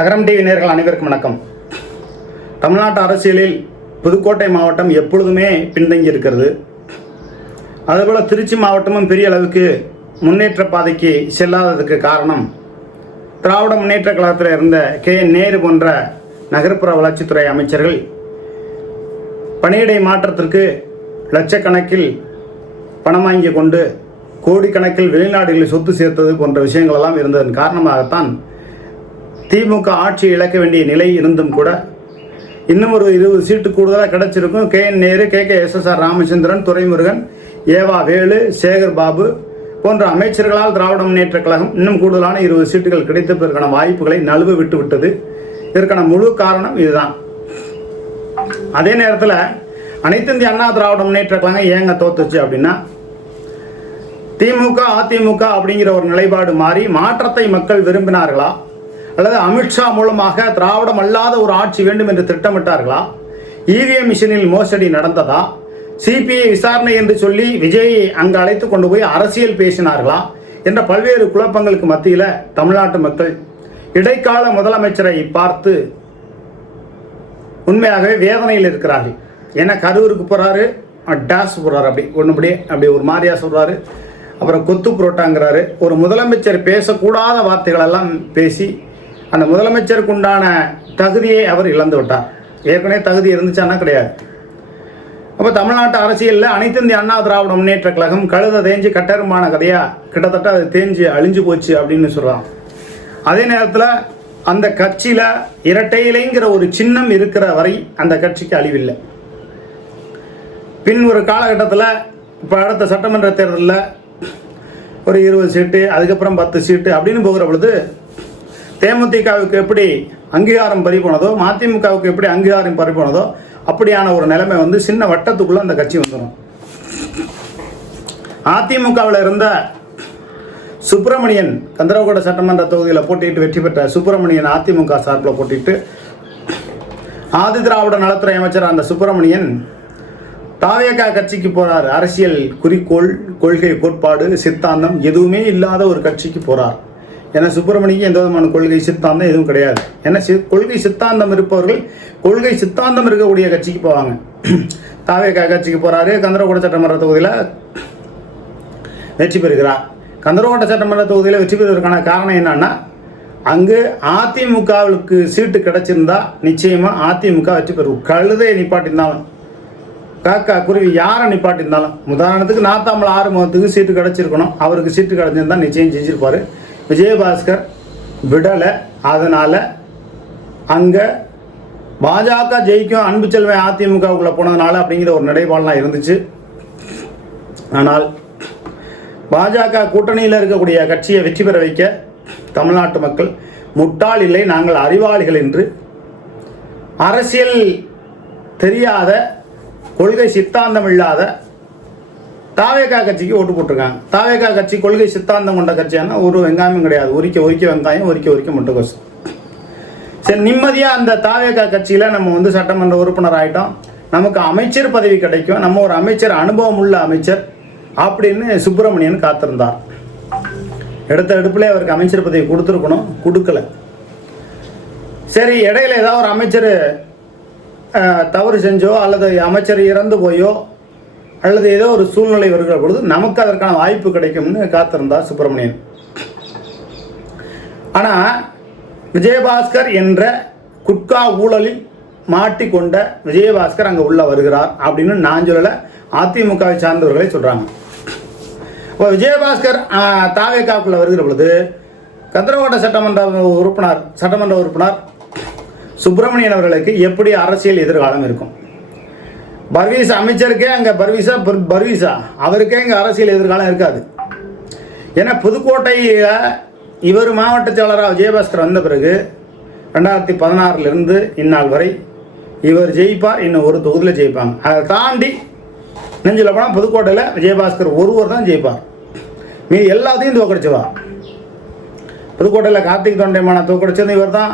அகரம் TV நேயர்கள் அனைவருக்கும் வணக்கம். தமிழ்நாட்டு அரசியலில் புதுக்கோட்டை மாவட்டம் எப்பொழுதுமே பின்தங்கி இருக்கிறது. அதுபோல் திருச்சி மாவட்டமும் பெரிய அளவுக்கு முன்னேற்ற பாதைக்கு செல்லாததுக்கு காரணம் திராவிட முன்னேற்ற கழகத்தில் இருந்த நேரு போன்ற நகர்ப்புற வளர்ச்சித்துறை அமைச்சர்கள் பணியிடை மாற்றத்திற்கு லட்சக்கணக்கில் பணம் வாங்கி கொண்டு கோடிக்கணக்கில் வெளிநாடுகளில் சொத்து சேர்த்தது போன்ற விஷயங்கள் எல்லாம் இருந்ததன் காரணமாகத்தான் திமுக ஆட்சி இழக்க வேண்டிய நிலை இருந்தும் கூட இன்னும் ஒரு 20 சீட்டு கூடுதலாக கிடைச்சிருக்கும். நேரு, SSR ராமச்சந்திரன், துரைமுருகன், ஏவா வேலு, சேகர் பாபு போன்ற அமைச்சர்களால் திராவிட முன்னேற்ற கழகம் இன்னும் கூடுதலான 20 சீட்டுகள் கிடைத்ததற்கான வாய்ப்புகளை நழுவ விட்டு விட்டது. இதற்கான முழு காரணம் இதுதான். அதே நேரத்தில் அனைத்து இந்திய அண்ணா திராவிட முன்னேற்ற கழகம் ஏங்க தோத்துச்சு அப்படின்னா, திமுக அதிமுக அப்படிங்கிற ஒரு நிலைப்பாடு மாறி மாற்றத்தை மக்கள் விரும்பினார்களா, அல்லது அமித்ஷா மூலமாக திராவிடம் அல்லாத ஒரு ஆட்சி வேண்டும் என்று திட்டமிட்டார்களா, இவிஎம் மிஷினில் மோசடி நடந்ததா, சிபிஐ விசாரணை என்று சொல்லி விஜயை அங்கு அழைத்து கொண்டு போய் அரசியல் பேசினார்களா என்ற பல்வேறு குழப்பங்களுக்கு மத்தியில் தமிழ்நாட்டு மக்கள் இடைக்கால முதலமைச்சரை பார்த்து உண்மையாகவே வேதனையில் இருக்கிறார்கள். ஏன்னா கரூருக்கு போகிறாரு, டேஸ் போடுறாரு, அப்படி ஒரு மாதிரியா சொல்கிறாரு. அப்புறம் கொத்து புரோட்டாங்கிறாரு. ஒரு முதலமைச்சர் பேசக்கூடாத வார்த்தைகளெல்லாம் பேசி அந்த முதலமைச்சருக்கு உண்டான தகுதியை அவர் இழந்து விட்டார். ஏற்கனவே தகுதி இருந்துச்சான்னா கிடையாது. அப்போ தமிழ்நாட்டு அரசியலில் அனைத்து இந்திய அண்ணா திராவிட முன்னேற்ற கழகம் கழுத தேஞ்சு கட்டருமான கதையாக கிட்டத்தட்ட அது தேஞ்சு அழிஞ்சு போச்சு அப்படின்னு சொல்கிறான். அதே நேரத்தில் அந்த கட்சியில் இரட்டை இலைங்கிற ஒரு சின்னம் இருக்கிற வரை அந்த கட்சிக்கு அழிவில்லை. பின் ஒரு காலகட்டத்தில் இப்போ அடுத்த சட்டமன்ற தேர்தலில் ஒரு 20 சீட்டு, அதுக்கப்புறம் 10 சீட்டு அப்படின்னு போகிற பொழுது தேமுதிகவுக்கு எப்படி அங்கீகாரம் பறிபோனதோ, மதிமுகவுக்கு எப்படி அங்கீகாரம் பறிபோனதோ அப்படியான ஒரு நிலைமை வந்து சின்ன வட்டத்துக்குள்ளே அந்த கட்சி வந்துடும். அதிமுகவில் இருந்த சுப்பிரமணியன், கந்தரகோட சட்டமன்ற தொகுதியில் போட்டிட்டு வெற்றி பெற்ற சுப்பிரமணியன் அதிமுக சார்பில் போட்டிட்டு ஆதி திராவிட நலத்துறை அமைச்சர் அந்த சுப்பிரமணியன் தாவேகா கட்சிக்கு போகிறார். அரசியல் குறிக்கோள், கொள்கை, கோட்பாடு, சித்தாந்தம் எதுவுமே இல்லாத ஒரு கட்சிக்கு போகிறார். ஏன்னா சுப்பிரமணிக்கு எந்த விதமான கொள்கை சித்தாந்தம் எதுவும் கிடையாது. ஏன்னா கொள்கை சித்தாந்தம் இருப்பவர்கள் கொள்கை சித்தாந்தம் இருக்கக்கூடிய கட்சிக்கு போவாங்க. தாவேகா கட்சிக்கு போகிறாரு. கந்தரகோட சட்டமன்ற தொகுதியில் வெற்றி பெறுகிறார். கந்தரகோட்டை சட்டமன்ற தொகுதியில் வெற்றி பெறுவதற்கான காரணம் என்னன்னா, அங்கு அதிமுகவுக்கு சீட்டு கிடைச்சிருந்தா நிச்சயமாக அதிமுக வெற்றி பெறும். கழுதையை நிப்பாட்டியிருந்தாலும், காக்கா குருவி யாரை நிப்பாட்டியிருந்தாலும், உதாரணத்துக்கு நாத்தாமல் ஆறுமுகத்துக்கு சீட்டு கிடச்சிருக்கணும். அவருக்கு சீட்டு கிடச்சிருந்தா நிச்சயம் செஞ்சிருப்பார். விஜயபாஸ்கர் விடலை. அதனால் அங்கே பாஜக ஜெயிக்கும், அன்பு செல்வன் அதிமுகவுக்குள்ளே போனதுனால அப்படிங்கிற ஒரு நிலைப்பாடெலாம் இருந்துச்சு. ஆனால் பாஜக கூட்டணியில் இருக்கக்கூடிய கட்சியை வெற்றி பெற வைக்க தமிழ்நாட்டு மக்கள் முட்டாள் இல்லை, நாங்கள் அறிவாளிகள் என்று அரசியல் தெரியாத, கொள்கை சித்தாந்தம் இல்லாத தாவேகா கட்சிக்கு ஓட்டு போட்டிருக்காங்க. தாவேகா கட்சி கொள்கை சித்தாந்தம் கொண்ட கட்சியான ஒரு வெங்காயமும் கிடையாது. ஒரிக்க வெங்காயம், ஒரிக்க முட்டைகோஸ். சரி, நிம்மதியாக அந்த தாவேகா கட்சியில் நம்ம வந்து சட்டமன்ற உறுப்பினர் ஆகிட்டோம், நமக்கு அமைச்சர் பதவி கிடைக்கும், நம்ம ஒரு அமைச்சர், அனுபவம் உள்ள அமைச்சர் அப்படின்னு சுப்பிரமணியன் காத்திருந்தார். எடுத்த எடுப்பிலே அவருக்கு அமைச்சர் பதவி கொடுத்துருக்கணும், கொடுக்கல. சரி, இடையில ஏதாவது ஒரு அமைச்சர் தவறு செஞ்சோ அல்லது அமைச்சர் இறந்து போயோ அல்லது ஏதோ ஒரு சூழ்நிலை வருகிற பொழுது நமக்கு அதற்கான வாய்ப்பு கிடைக்கும்னு காத்திருந்தார் சுப்பிரமணியன். ஆனால் விஜயபாஸ்கர் என்ற குட்கா ஊழலில் மாட்டிக்கொண்ட விஜயபாஸ்கர் அங்கே உள்ள வருகிறார் அப்படின்னு நான் சொல்லலை, அதிமுகவை சார்ந்தவர்களை சொல்கிறாங்க. இப்போ விஜயபாஸ்கர் தாவேகாவுக்குள்ளே வருகிற பொழுது கந்தரகோட்டை சட்டமன்ற உறுப்பினர் சுப்பிரமணியன் அவர்களுக்கு எப்படி அரசியல் எதிர்காலம் இருக்கும்? பர்வீஸ் அமைச்சருக்கே அங்கே பர்வீசா அவருக்கே இங்கே அரசியல் எதிர்காலம் இருக்காது. ஏன்னா புதுக்கோட்டையில் இவர் மாவட்ட செயலராக விஜயபாஸ்கர் வந்த பிறகு 2016 இந்நாள் வரை இவர் ஜெயிப்பார், இன்னும் ஒரு தொகுதியில் ஜெயிப்பாங்க. அதை தாண்டி நெஞ்சில் போனால் புதுக்கோட்டையில் விஜயபாஸ்கர் ஒருவர் தான் ஜெயிப்பார், மீது எல்லாத்தையும் தோக்கடிச்சுவா. புதுக்கோட்டையில் கார்த்திக் தொண்டைமான தோக்கடிச்சது இவர் தான்,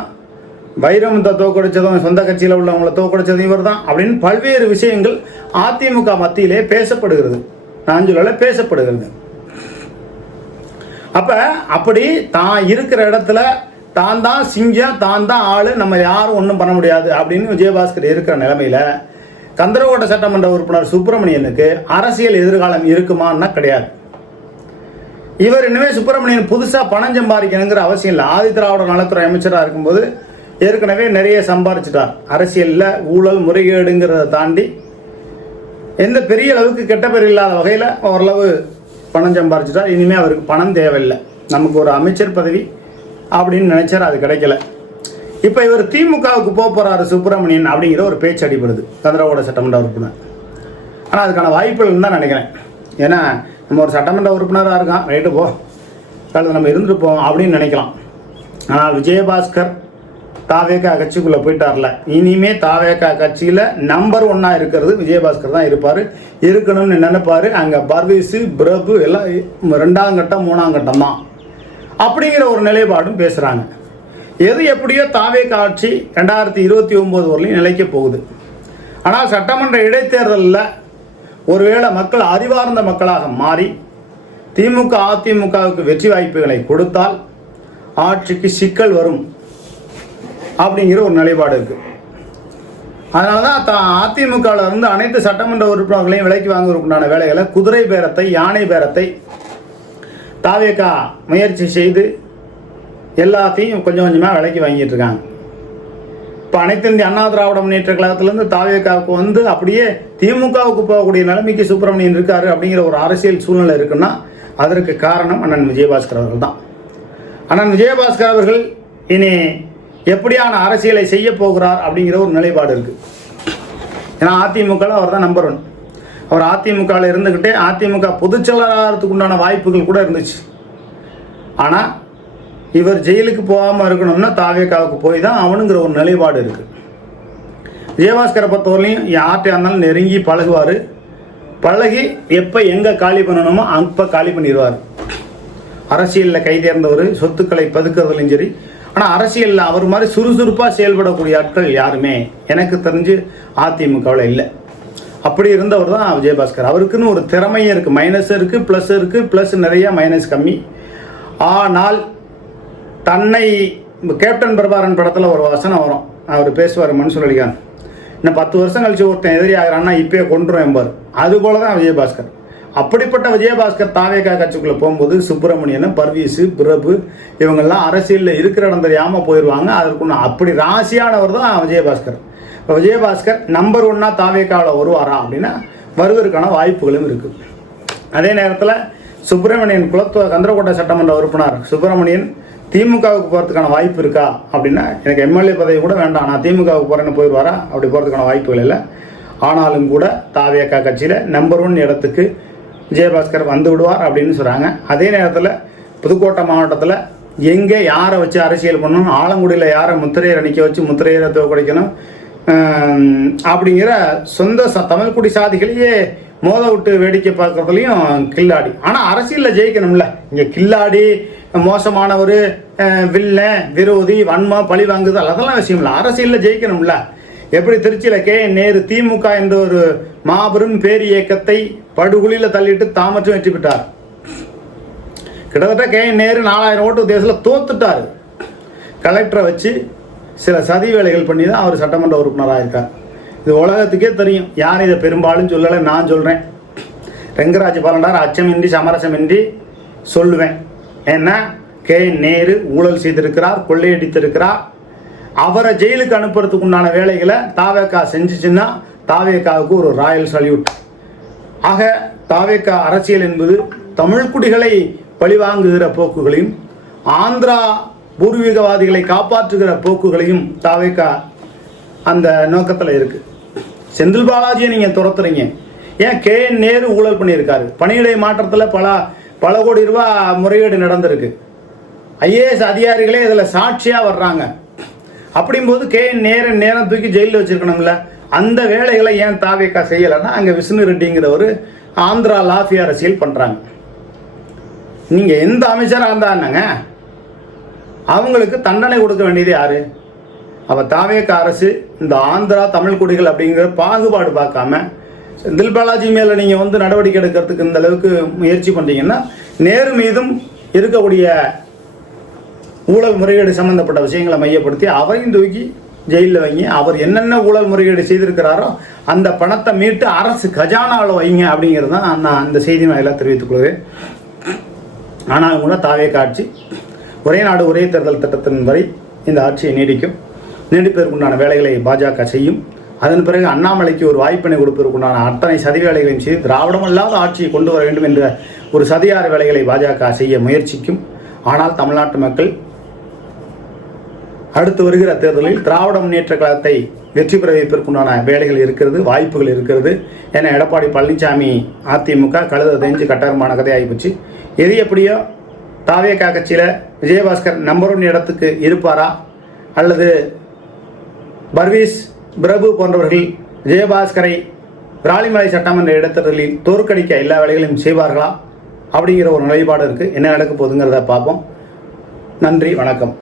வைரமுத்தை தோக்கடிச்சதும் சொந்த கட்சியில் உள்ளவங்களை தோக்கடிச்சதும் இவர் தான் அப்படின்னு பல்வேறு விஷயங்கள் அதிமுக மத்தியிலே பேசப்படுகிறது, நாஞ்சுலில் பேசப்படுகிறது. அப்போ அப்படி தான் இருக்கிற இடத்துல தான் தான் சிங்கம், தான் தான் ஆள், நம்ம யாரும் ஒன்றும் பண்ண முடியாது அப்படின்னு விஜயபாஸ்கர் இருக்கிற நிலைமையில் கந்தரகோட்டை சட்டமன்ற உறுப்பினர் சுப்பிரமணியனுக்கு அரசியல் எதிர்காலம் இருக்குமான்னா கிடையாது. இவர் இனிமேல் சுப்பிரமணியன் புதுசாக பணம் சம்பாதிக்கணுங்கிற அவசியம் இல்லை. ஆதிதிராவிட நலத்துறை அமைச்சராக இருக்கும்போது ஏற்கனவே நிறைய சம்பாதிச்சிட்டார். அரசியலில் ஊழல் முறைகேடுங்கிறத தாண்டி எந்த பெரிய அளவுக்கு கெட்ட பேர் இல்லாத வகையில் ஓரளவு பணம் சம்பாதிச்சிட்டார். இனிமேல் அவருக்கு பணம் தேவையில்லை. நமக்கு ஒரு அமைச்சர் பதவி அப்படின்னு நினைச்சார், அது கிடைக்கல. இப்போ இவர் திமுகவுக்கு போக போகிறாரு சுப்பிரமணியன் அப்படிங்கிற ஒரு பேச்சு அடிப்படுது கந்தரகோட்டை சட்டமன்ற உறுப்பினர். ஆனால் அதுக்கான வாய்ப்புகள் தான் நினைக்கிறேன். ஏன்னா நம்ம ஒரு சட்டமன்ற உறுப்பினராக இருக்கான், ரைட்டு போ காலத்தில் நம்ம இருந்துருப்போம் அப்படின்னு நினைக்கலாம். ஆனால் விஜயபாஸ்கர் தாவேகா கட்சிக்குள்ளே போயிட்டார்ல, இனிமே தாவேகா கட்சியில் நம்பர் 1 இருக்கிறது விஜயபாஸ்கர் தான் இருப்பார், இருக்கணும்னு நினைப்பார். அங்கே பர்வீஸு பிரபு எல்லாம் 2ஆம் கட்டம் 3ஆம் கட்டம் தான் அப்படிங்கிற ஒரு நிலைப்பாடும் பேசுகிறாங்க. எது எப்படியோ தாவேகா ஆட்சி 2029 வரலையும் நிலைக்க போகுது. ஆனால் சட்டமன்ற இடைத்தேர்தலில் ஒருவேளை மக்கள் அறிவார்ந்த மக்களாக மாறி திமுக அதிமுகவுக்கு வெற்றி வாய்ப்புகளை கொடுத்தால் ஆட்சிக்கு சிக்கல் வரும் அப்படிங்கிற ஒரு நிலைப்பாடு இருக்குது. அதனால தான் அதிமுகவில் இருந்து அனைத்து சட்டமன்ற உறுப்பினர்களையும் விலைக்கு வாங்குவதற்குண்டான வேலைகளை, குதிரை பேரத்தை, யானை பேரத்தை தாவேகா முயற்சி செய்து எல்லாத்தையும் கொஞ்சம் கொஞ்சமாக விலைக்கு வாங்கிட்டு இருக்காங்க. இப்போ அனைத்து இந்திய அண்ணா திராவிட முன்னேற்ற கழகத்திலேருந்து தாவேகாவுக்கு வந்து அப்படியே திமுகவுக்கு போகக்கூடிய நிலைமைக்கு சுப்பிரமணியன் இருக்காரு அப்படிங்கிற ஒரு அரசியல் சூழ்நிலை இருக்குன்னா அதற்கு காரணம் அண்ணன் விஜயபாஸ்கர் அவர்கள் தான். அண்ணன் விஜயபாஸ்கர் அவர்கள் இனி எப்படியான அரசியலை செய்ய போகிறார் அப்படிங்கிற ஒரு நிலைப்பாடு இருக்குது. ஏன்னா அதிமுகவில் அவர் தான் நம்பர் 1. அவர் அதிமுகவில் இருந்துக்கிட்டே அதிமுக பொதுச்செயலாளருக்கு உண்டான வாய்ப்புகள் கூட இருந்துச்சு. ஆனால் இவர் ஜெயிலுக்கு போகாமல் இருக்கணும்னா தாவேகாவுக்கு போய் தான் அவனுங்கிற ஒரு நிலைப்பாடு இருக்குது. விஜயபாஸ்கரை பொறுத்தவரையிலையும் யார்கிட்ட இருந்தாலும் நெருங்கி பழகுவார். பழகி எப்போ எங்கே காலி பண்ணணுமோ அப்போ காலி பண்ணிடுவார். அரசியலில் கைதேர்ந்தவர், சொத்துக்களை பதுக்கிறதுலையும் சரி. ஆனால் அரசியலில் அவர் மாதிரி சுறுசுறுப்பாக செயல்படக்கூடிய ஆட்கள் யாருமே எனக்கு தெரிஞ்சு அதிமுகவில் இல்லை. அப்படி இருந்தவர் தான் விஜயபாஸ்கர். அவருக்குன்னு ஒரு திறமையும் இருக்குது, மைனஸ் இருக்குது, ப்ளஸ் இருக்குது. ப்ளஸ் நிறைய, மைனஸ் கம்மி. ஆனால் தன்னை கேப்டன் பிரபாரன் படத்தில் ஒரு வசனம் வரும், அவர் பேசுவார் மன்சூர் அலிகான், இன்னும் 10 வருஷம் கழிச்சு ஒருத்தன் எதிரி ஆகிறான்னா இப்பயே கொண்டுரும் என்பார். அதுபோல தான் விஜயபாஸ்கர். அப்படிப்பட்ட விஜயபாஸ்கர் தாவேகா கட்சிக்குள்ளே போகும்போது சுப்பிரமணியன், பர்வீஸு, பிரபு இவங்கெல்லாம் அரசியலில் இருக்கிற இடம் தெரியாமல் போயிடுவாங்க. அதற்குன்னு அப்படி ராசியானவர் தான் விஜயபாஸ்கர். இப்போ விஜயபாஸ்கர் நம்பர் 1 தாவேகாவில் வருவாரா அப்படின்னா வருவதற்கான வாய்ப்புகளும் இருக்குது. அதே நேரத்தில் சுப்பிரமணியன் கந்தரகோட்டை சட்டமன்ற உறுப்பினர் சுப்பிரமணியன் திமுகவுக்கு போகிறதுக்கான வாய்ப்பு இருக்கா அப்படின்னா எனக்கு எம்எல்ஏ பதவி கூட வேண்டாம், நான் திமுகவுக்கு போகிறேன்னு போயிடுவாரா, அப்படி போகிறதுக்கான வாய்ப்புகள் இல்லை. ஆனாலும் கூட தாவேகா கட்சியில் நம்பர் 1 இடத்துக்கு விஜயபாஸ்கர் வந்து விடுவார் அப்படின்னு சொல்கிறாங்க. அதே நேரத்தில் புதுக்கோட்டை மாவட்டத்தில் எங்கே யாரை வச்சு அரசியல் பண்ணணும், ஆலங்குடியில் யாரை முத்திரையரை நிற்க வச்சு முத்திரையரை தோக்கடிக்கணும் அப்படிங்கிற சொந்த தமிழ்குடி சாதிகளையே மோத விட்டு வேடிக்கை பார்க்குறதுலையும் கில்லாடி. ஆனால் அரசியலில் ஜெயிக்கணும்ல. இங்கே கில்லாடி, மோசமானவர், வில்லன், விரோதி, வன்மம், பழி வாங்குதல் அதெல்லாம் விஷயம் இல்லை. அரசியலில் ஜெயிக்கணும்ல. எப்படி திருச்சியில் நேரு திமுக என்ற ஒரு மாபெரும் பேர் இயக்கத்தை படுகொலியில் தள்ளிட்டு தாமற்றம் வெற்றி பெற்றார். கிட்டத்தட்ட நேரு 4000 ஓட்டு வித்தியாசத்தில் தோத்துட்டார். கலெக்டரை வச்சு சில சதி வேலைகள் பண்ணி தான் அவர் சட்டமன்ற உறுப்பினராக இருக்கார். இது உலகத்துக்கே தெரியும். யார் இதை பெரும்பாலும் சொல்லலை, நான் சொல்கிறேன். ரெங்கராஜ் பாலண்டார் அச்சமின்றி சமரசமின்றி சொல்லுவேன். ஏன்னா நேரு ஊழல் செய்திருக்கிறார், கொள்ளையடித்திருக்கிறார். அவரை ஜெயிலுக்கு அனுப்புறதுக்கு உண்டான வேலைகளை தாவேகா செஞ்சிச்சுன்னா தாவேகாவுக்கு ஒரு ராயல் சல்யூட். ஆக தாவேகா அரசியல் என்பது தமிழ்குடிகளை பழிவாங்குகிற போக்குகளையும் ஆந்திரா பூர்வீகவாதிகளை காப்பாற்றுகிற போக்குகளையும் தாவேகா அந்த நோக்கத்தில் இருக்குது. செந்தில் பாலாஜியை நீங்கள் துரத்துறீங்க. ஏன் நேரு ஊழல் பண்ணியிருக்காரு. பணியிடை மாற்றத்தில் பல கோடி ரூபா முறைகேடு நடந்திருக்கு. ஐஏஎஸ் அதிகாரிகளே இதில் சாட்சியாக வர்றாங்க. அப்படிங்கும்போது நேரம் தூக்கி ஜெயிலில் வச்சுருக்கணும்ல. அந்த வேலைகளை ஏன் தாவேகா செய்யலைன்னா அங்கே விஷ்ணு ரெட்டிங்கிறவர் ஆந்திரா லாஃபி அரசியல் பண்ணுறாங்க. நீங்கள் எந்த அமைச்சராக இருந்தாங்க அவங்களுக்கு தண்டனை கொடுக்க வேண்டியது யார்? அப்போ தாவேகா அரசு இந்த ஆந்திரா தமிழ் குடிகள் அப்படிங்கிற பாகுபாடு பார்க்காம செந்தில் பாலாஜி மேலே நீங்கள் நடவடிக்கை எடுக்கிறதுக்கு இந்த அளவுக்கு முயற்சி பண்ணுறீங்கன்னா நேரு மீதும் இருக்கக்கூடிய ஊழல் முறைகேடு சம்பந்தப்பட்ட விஷயங்களை மையப்படுத்தி அவரையும் தூக்கி ஜெயிலில் வைங்க. அவர் என்னென்ன ஊழல் முறைகேடு செய்திருக்கிறாரோ அந்த பணத்தை மீட்டு அரசு கஜானாவில் வைங்க அப்படிங்கிறது தான் நான் அந்த செய்தி எல்லாம் தெரிவித்துக் கொள்வேன். ஆனாலும் கூட தாவேகா ஆட்சி ஒரே நாடு ஒரே தேர்தல் திட்டத்தின் வரை இந்த ஆட்சியை நீடிப்பதற்குண்டான வேலைகளை பாஜக செய்யும். அதன் பிறகு அண்ணாமலைக்கு ஒரு வாய்ப்பினை கொடுப்பதற்குண்டான அத்தனை சதி வேலைகளையும் செய்து திராவிடமல்லாத ஆட்சியை கொண்டு வர வேண்டும் என்ற ஒரு சதியார வேலைகளை பாஜக செய்ய முயற்சிக்கும். ஆனால் தமிழ்நாட்டு மக்கள் அடுத்து வருகிற தேர்தலில் திராவிட முன்னேற்ற கழகத்தை வெற்றி பெற வைப்பதற்குண்டான வேலைகள் இருக்கிறது, வாய்ப்புகள் இருக்கிறது. ஏன்னா எடப்பாடி பழனிசாமி அதிமுக கழுத தெரிஞ்சு கட்டரமான கதையாகி போச்சு. எது எப்படியோ தாவேகா கட்சியில் விஜயபாஸ்கர் நம்பர் 1 இடத்துக்கு இருப்பாரா அல்லது பர்வீஸ் பிரபு போன்றவர்கள் விஜயபாஸ்கரை விராலிமலை சட்டமன்ற இடைத்தேர்தலில் தோற்கடிக்க எல்லா வேலைகளையும் செய்வார்களா அப்படிங்கிற ஒரு நிலைப்பாடு இருக்குது. என்ன நடக்க போகுதுங்கிறத பார்ப்போம். நன்றி, வணக்கம்.